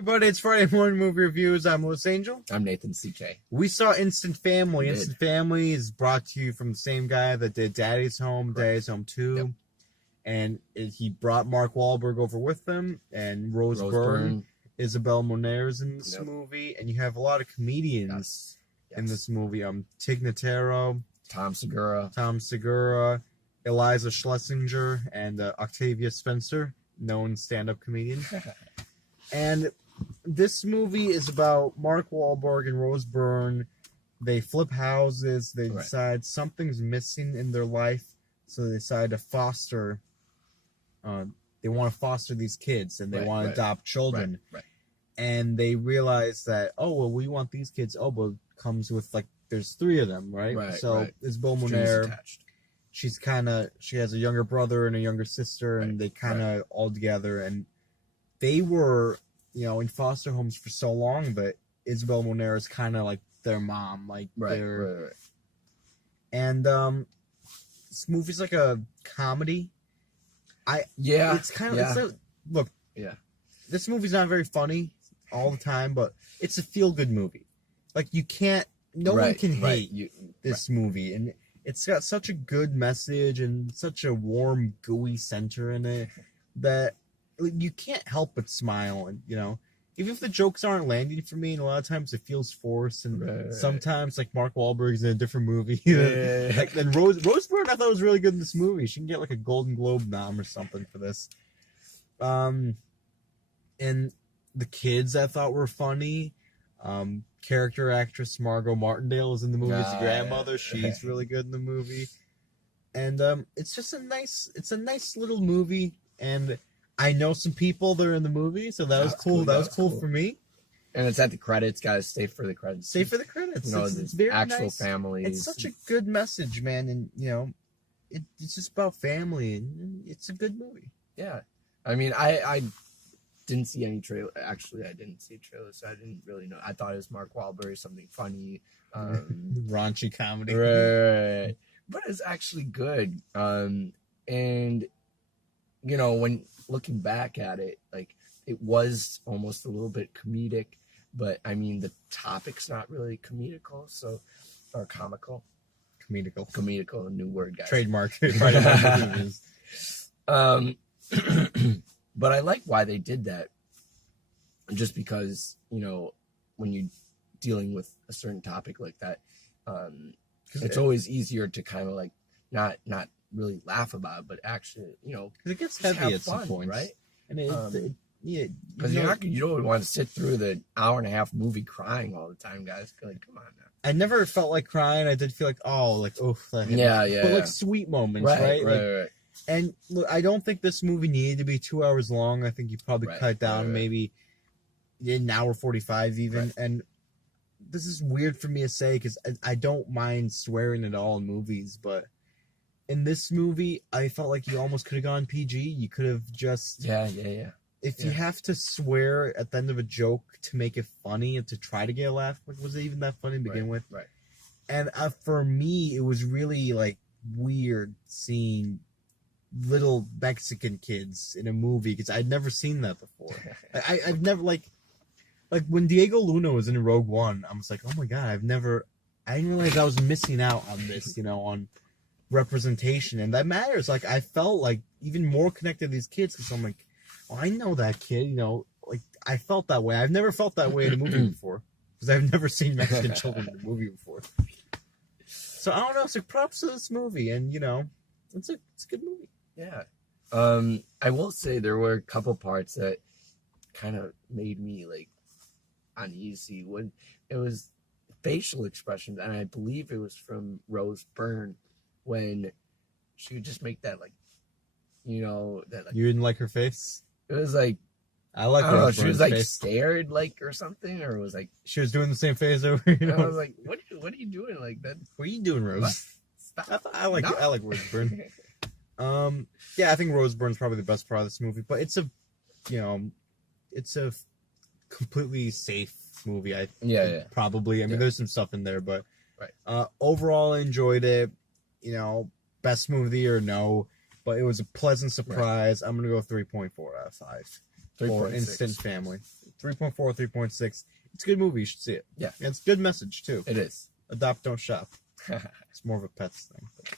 Everybody, it's Friday Morning Movie Reviews. I'm Louis Angel. I'm Nathan CK. We saw Instant Family. We did. Instant Family is brought to you from the same guy that did Daddy's Home, Daddy's Home 2. Yep. And he brought Mark Wahlberg over with him, and Rose Byrne. Isabel Moner's in this movie, and you have a lot of comedians in this movie. Tig Notaro, Tom Segura, Eliza Schlesinger, and Octavia Spencer, known stand-up comedian. And this movie is about Mark Wahlberg and Rose Byrne. They flip houses. They decide something's missing in their life, so they decide to foster. They want to foster these kids, and they want to adopt children. And they realize that, we want these kids. But it comes with, there's 3 of them, right? Isabel Moner, she has a younger brother and a younger sister, and they kind of all together. And they were, in foster homes for so long, but Isabel Moner is kind of like their mom. And this movie's like a comedy. It's kind of this movie's not very funny all the time, but it's a feel-good movie. No one can hate this movie, and it's got such a good message and such a warm, gooey center in it that you can't help but smile. And even if the jokes aren't landing for me, and a lot of times it feels forced, and sometimes Mark Wahlberg's in a different movie. Then Rose Byrne, I thought was really good in this movie. She can get a Golden Globe nom or something for this. And the kids I thought were funny. Character actress Margot Martindale is in the movie as the grandmother. She's really good in the movie. And it's just a nice little movie. And I know some people that are in the movie, so that was cool. That was cool for me. And it's at the credits, guys. Stay for the credits. Stay for the credits. It's very actual nice. families. It's such a good message, man. And it's just about family, and it's a good movie. Yeah, I mean, I didn't see any trailer. Actually, I didn't see a trailer, so I didn't really know. I thought it was Mark Wahlberg, something funny, raunchy comedy, right? But it's actually good. And when looking back at it, it was almost a little bit comedic, but I mean the topic's not really comical, or comical. Comedical, a new word, guys. Trademark. But I like why they did that. Just because, when you're dealing with a certain topic like that, it's always easier to kind of not really laugh about it, but actually, because it gets heavy at some points, right? And because you don't want to sit through the hour-and-a-half movie crying all the time, guys. Come on now. I never felt like crying. I did feel but sweet moments, right? And look, I don't think this movie needed to be 2 hours long. I think you probably cut down maybe an hour 45 even. And this is weird for me to say because I don't mind swearing at all in movies, but in this movie, I felt like you almost could have gone PG. You could have just If you have to swear at the end of a joke to make it funny and to try to get a laugh, was it even that funny to begin with? Right. And for me, it was really weird seeing little Mexican kids in a movie because I'd never seen that before. I've never when Diego Luna was in Rogue One, I was like, oh my god, I didn't realize I was missing out on this, on representation, and that matters. I felt even more connected to these kids because I'm like, I know that kid, I felt that way. I've never felt that way in a movie before because I've never seen Mexican children in a movie before. So I don't know. So props to this movie, and it's a good movie. Yeah. I will say there were a couple parts that kind of made me uneasy when it was facial expressions, and I believe it was from Rose Byrne when she would just make that you didn't like her face? It was I like I don't know, Rose she was Byrne's face. scared or something, or it was she was doing the same face over. I was like, what are you doing that? What are you doing, Rose? What? Stop. I like Rose Byrne. I think Rose Byrne's probably the best part of this movie, but it's a completely safe movie. Probably. I mean, there's some stuff in there, but overall, I enjoyed it. Best movie of the year, no, but it was a pleasant surprise. I'm gonna go 3.4 out of 5. for Instant Family. 3.4, 3.6. It's a good movie. You should see it. Yeah. And it's a good message, too. It is. Adopt, don't shop. It's more of a pets thing. But.